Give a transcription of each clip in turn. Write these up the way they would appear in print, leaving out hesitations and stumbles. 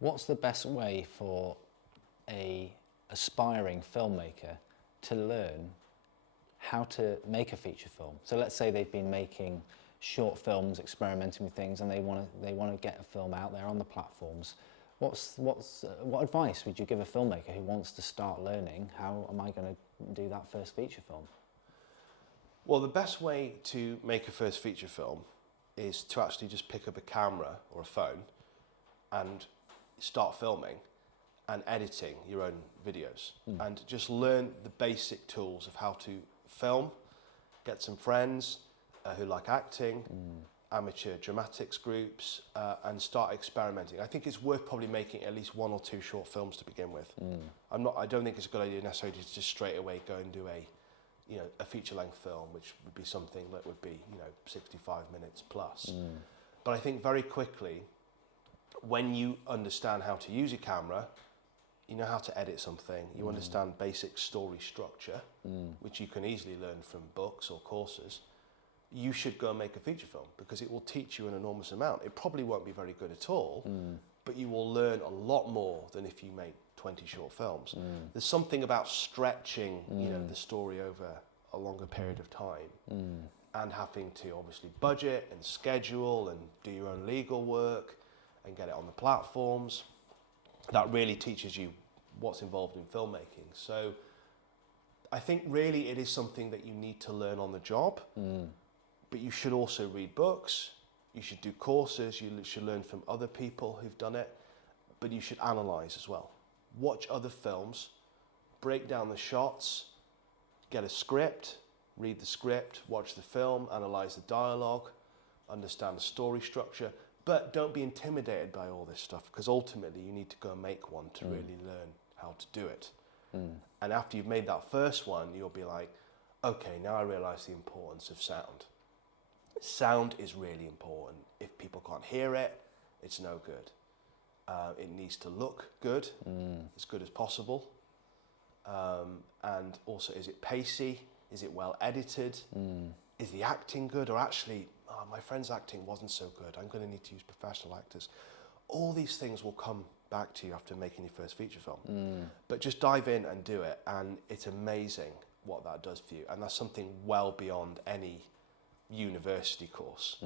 What's the best way for a aspiring filmmaker to learn how to make a feature film? So let's say they've been making short films, experimenting with things, and they want to get a film out there on the platforms. What advice would you give a filmmaker who wants to start learning, how am I going to do that first feature film? Well, the best way to make a first feature film is to actually just pick up a camera or a phone and start filming and editing your own videos, and just learn the basic tools of how to film, get some friends who like acting, amateur dramatics groups, and start experimenting. I think it's worth probably making at least 1 or 2 short films to begin with. I don't think it's a good idea necessarily to just straight away go and do a feature-length film, which would be something that would be 65 minutes plus. But I think very quickly, when you understand how to use a camera, you know how to edit something, you understand basic story structure, which you can easily learn from books or courses, you should go and make a feature film, because it will teach you an enormous amount. It probably won't be very good at all, but you will learn a lot more than if you make 20 short films. There's something about stretching the story over a longer period of time, and having to obviously budget and schedule and do your own legal work and get it on the platforms. That really teaches you what's involved in filmmaking. So I think really it is something that you need to learn on the job, but you should also read books, you should do courses, you should learn from other people who've done it, but you should analyse as well. Watch other films, break down the shots, get a script, read the script, watch the film, analyse the dialogue, understand the story structure, but don't be intimidated by all this stuff, because ultimately you need to go and make one to really learn how to do it. And after you've made that first one, you'll be like, okay, now I realise the importance of sound. Sound is really important. If people can't hear it, it's no good. It needs to look good, as good as possible. And also, is it pacey? Is it well edited? Is the acting good? Or actually, my friend's acting wasn't so good, I'm going to need to use professional actors. All these things will come back to you after making your first feature film. But just dive in and do it, and it's amazing what that does for you. And that's something well beyond any university course,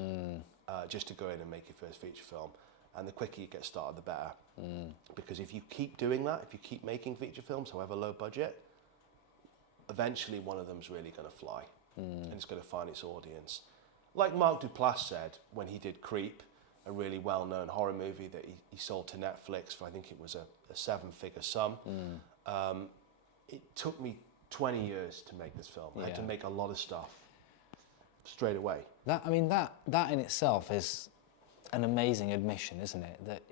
just to go in and make your first feature film. And the quicker you get started, the better. Because if you keep doing that, if you keep making feature films, however low budget, eventually one of them's really going to fly, and it's going to find its audience. Like Mark Duplass said when he did Creep, a really well-known horror movie that he sold to Netflix for, I think it was a 7-figure sum. It took me 20 years to make this film. I had to make a lot of stuff straight away. That in itself is an amazing admission, isn't it? That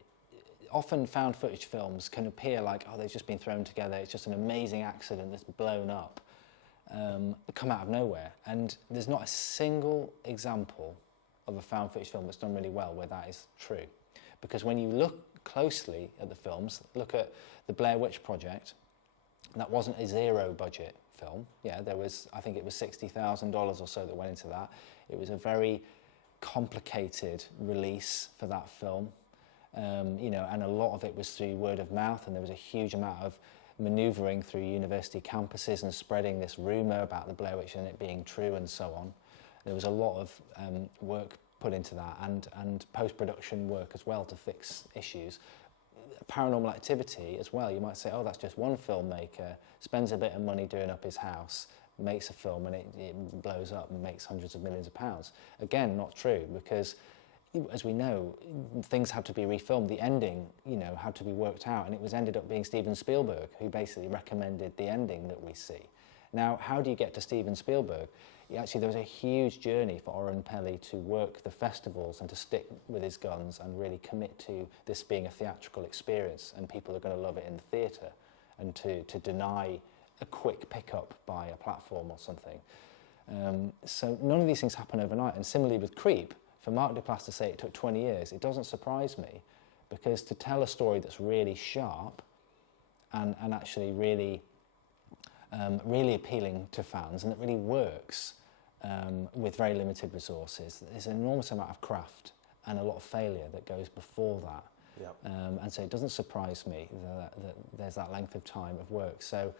often found footage films can appear like, oh, they've just been thrown together, it's just an amazing accident that's blown up, come out of nowhere. And there's not a single example of a found footage film that's done really well where that is true. Because when you look closely at the films, look at the Blair Witch Project, that wasn't a zero budget film. Yeah, there was, I think it was $60,000 or so that went into that. It was a very complicated release for that film, and a lot of it was through word of mouth, and there was a huge amount of manoeuvring through university campuses and spreading this rumour about the Blair Witch and it being true and so on. There was a lot of work put into that, and post-production work as well to fix issues. Paranormal Activity as well, you might say, oh, that's just one filmmaker, spends a bit of money doing up his house, makes a film and it blows up and makes hundreds of millions of pounds. Again, not true, because as we know, things had to be refilmed. The ending, had to be worked out, and it ended up being Steven Spielberg who basically recommended the ending that we see. Now, how do you get to Steven Spielberg? Actually, there was a huge journey for Oren Peli to work the festivals and to stick with his guns and really commit to this being a theatrical experience, and people are going to love it in the theatre, and to deny a quick pickup by a platform or something. So none of these things happen overnight. And similarly with Creep, for Mark Duplass to say it took 20 years, it doesn't surprise me, because to tell a story that's really sharp and actually really appealing to fans, and that really works with very limited resources, there's an enormous amount of craft and a lot of failure that goes before that. And so it doesn't surprise me that there's that length of time of work. So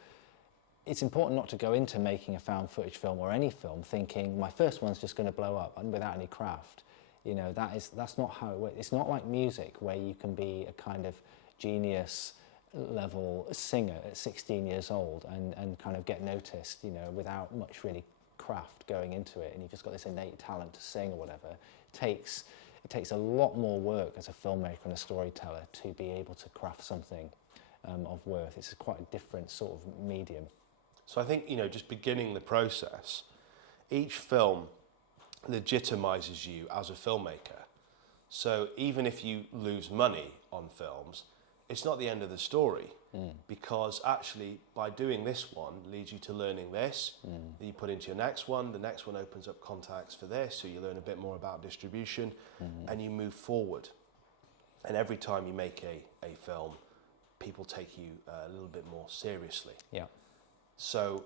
it's important not to go into making a found footage film or any film thinking my first one's just going to blow up and without any craft. You know, that's not how it works. It's not like music where you can be a kind of genius level singer at 16 years old and kind of get noticed, you know, without much really craft going into it, and you've just got this innate talent to sing or whatever. It takes a lot more work as a filmmaker and a storyteller to be able to craft something of worth. It's quite a different sort of medium. So I think, you know, just beginning the process, each film legitimizes you as a filmmaker. So even if you lose money on films, it's not the end of the story, because actually by doing this one leads you to learning this, that you put into your next one, the next one opens up contacts for this, so you learn a bit more about distribution, and you move forward. And every time you make a film, people take you a little bit more seriously. Yeah. So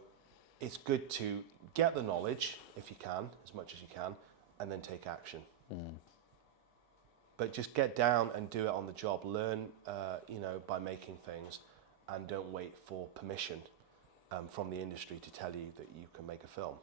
it's good to get the knowledge, if you can, as much as you can, and then take action. But just get down and do it on the job. Learn, you know, by making things, and don't wait for permission from the industry to tell you that you can make a film.